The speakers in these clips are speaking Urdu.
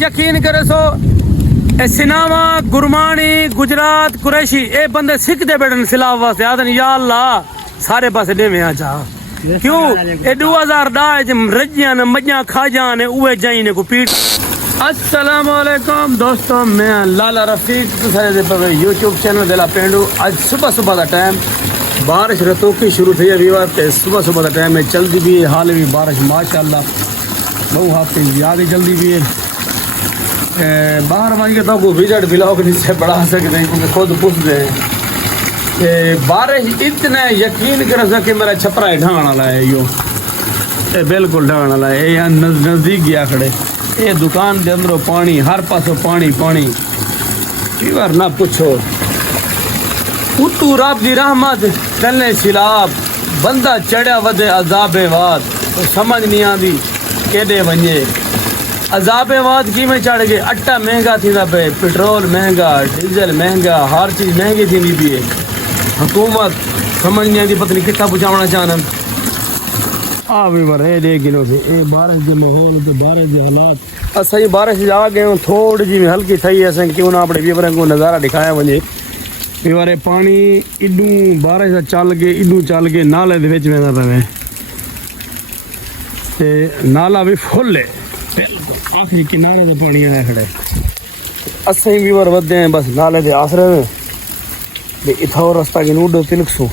یقین کرے سو سناوا گرمانی گجرات قریشی اے بندے سکھ دے بیٹھن سلاف واسطے آدھن یا اللہ سارے پاسے دے میں آ جا کیوں اے 2010 جم رجیاں نے مجھاں کھا جانے اوے جائیں نے کو پیٹ. السلام علیکم دوستوں، میں لالا رفیق تساں پر یوٹیوب چینل دلا پینڈو. اج صبح دا ٹائم بارش رتوں کی شروع تھی ویوار تے صبح دا ٹائم ہے چلدی بھی حال بھی بارش ماشاءاللہ بہو ہفتے زیادہ جلدی بھی ہے. باہر مان کے تو کو ویڈیو بلاگ نہیں سے بڑھا سکتے ہیں کیونکہ خود پوچھتے ہیں بارش اتنا یقین کر سکے میرا چھپرا ہے ڈھان والا ہے یہ بالکل ڈھان والا ہے. یہ نزدیک گیا کھڑے یہ دکان دے اندروں پانی ہر پاسوں پانی پانی فیور نہ پوچھو. اتو رب دی رحمت چلنے سیلاب بندہ چڑھیا ودے عذاب واد تو سمجھ نہیں آتی کیڈے ونجے. عذاب واد کی میں چڑھ گئے اٹا مہنگا تھی پہ پٹرول مہنگا ڈیزل مہنگا ہر چیز مہنگی تھی بھی ہے. حکومت سمجھ نہیں آتی پتہ نہیں کتنا پہنچانا چاہنا. آ بھی بر اے دے گنو سے اے بارش کے ماحول تے بارش کے حالات اصل بارش آ گئے ہوں تھوڑی جی ہلکی تھئی اسیں کیوں نہ اپنے ویوریں کو نظارہ دکھایا ونجے. ویورے پانی ایڈوں بارش چل کے ایڈوں چل کے نالے دے وچ ویندا پے تے نالا بھی فل ہے آخری کنارے دے پانی آیا کھڑے. اسیں ویور ودے ہیں بس نالے دے آسرے میں دے اتھاو رستہ کی نوڈو تلکسو.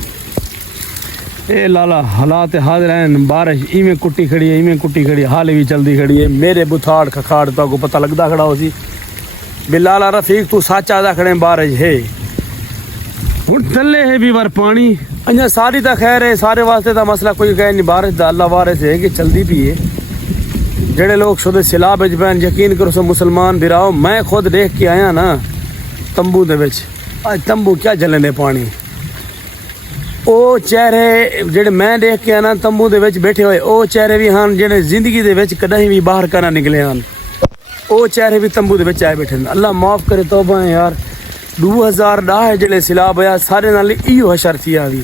اے لالا حالات حاضر ہیں بارش ایویں کٹی کھڑی ہے ایویں کٹی کھڑی ہے حال بھی چلدی کھڑی ہے. میرے بتھاڑ کھکھاڑ تو کو پتہ لگدا کھڑا ہو سی بے لالا رفیق تو سچ آدا کھڑے بارش ہے ہن تھلے ہے بھی ور پانی انجا ساری تا خیر ہے سارے واسطے تا مسئلہ کوئی کہے نہیں. بارش دا اللہ وارث ہے کہ چلدی بھی ہے. جڑے لوگ شدے سیلاب وچ پین یقین کرو سو مسلمان براؤ میں خود دیکھ کے آیا نا تمبو دے وچ اج تمبو کیا جلن دے پانی او چہرے جڑے میں دیکھ کے آنا تمبو دے وچ بیٹھے ہوئے او چہرے بھی ہاں جڑے زندگی دے وچ کدی بھی باہر کرا نکلے ہاں او چہرے بھی تمبو دے وچ آئے بیٹھے. اللہ معاف کرے توبہ ہے یار. 2010 جڑے سیلاب ہویا سارے نال ایو حشر تھی آوی.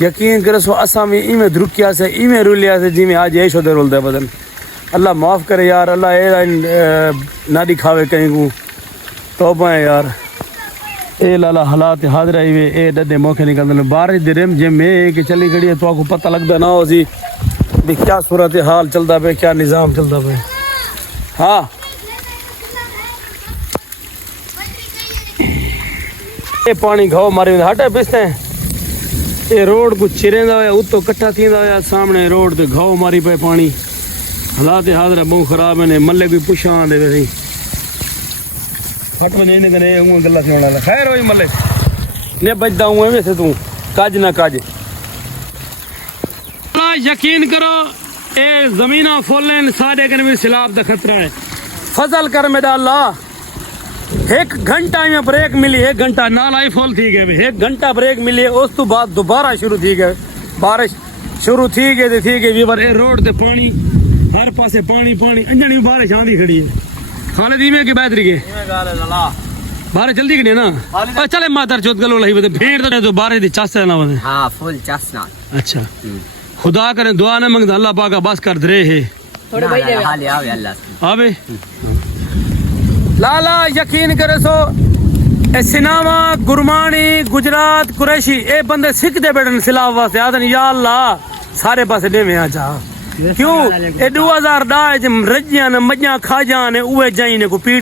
یقین کرو سو اساں بھی ایویں دھرکیا سے ایویں رولیا سے جویں اج ایشو دے رولدا بدن. اللہ معاف کرے یار اللہ اے نہ دکھاوے کہیں کو توبہ ہے یار. اے لالا حالات حاضر آئی وے اے ڈڈے موقع نکلتے ہیں بارش دے رم جم میں کہ چلی کھڑی ہے تو آپ کو پتہ لگتا نہ ہو سی بھی کیا صورت حال چلتا پہ کیا نظام چلتا پہ. ہاں اے پانی کھاؤ مارے ہٹے پستے ہیں اے روڈ کو چریندا ہوا اتو کٹھا تھیندا ہوا سامنے روڈ تے گھاؤ ماری پے پانی. حالات حاضر بہت خراب ہیں ملے کوئی پوچھاں دے ویسے پھٹ وجے نے کنے ہوں گلا سنانا والا خیر ہوئی ملے نے بجدا ہوں ویسے تو کاج نہ کاج. یقین کرو اے زمیناں فولن ساڈے کنے بھی سیلاب دا خطرہ ہے. فضل کر میرا اللہ ایک گھنٹہ میں بریک ملی 1 گھنٹہ نالا ہی فول تھی گئے 1 گھنٹہ بریک ملی اس تو بعد دوبارہ شروع تھی گئے بارش شروع تھی گئی ویور اے روڈ تے پانی ہر پاسے پانی پانی انجنی بارش آندی کھڑی ہے. خالد ایویں کی بہتری کے بارش جلدی کھڑی ہے نا چلے مادر چوت گلو لہی بتے بھیڑ تے تو بارش دی چس نہ ودے. ہاں فل چس نہ اچھا خدا کرے دعا نہ منگدا اللہ پاک بس کر درے ہے تھوڑے بھائی دے حال آوے اللہ آوے. لالا یقین کرے سو سناوا گرمانی گجرات قریشی اے بندے سکھ دے بیٹھن سلاف واسطے آدھن یا اللہ سارے پاسے دے میں آ جا کیوں اے 2010 جم رجیاں نے مجھاں کھا جانے اوے جائیں نے کو پیٹ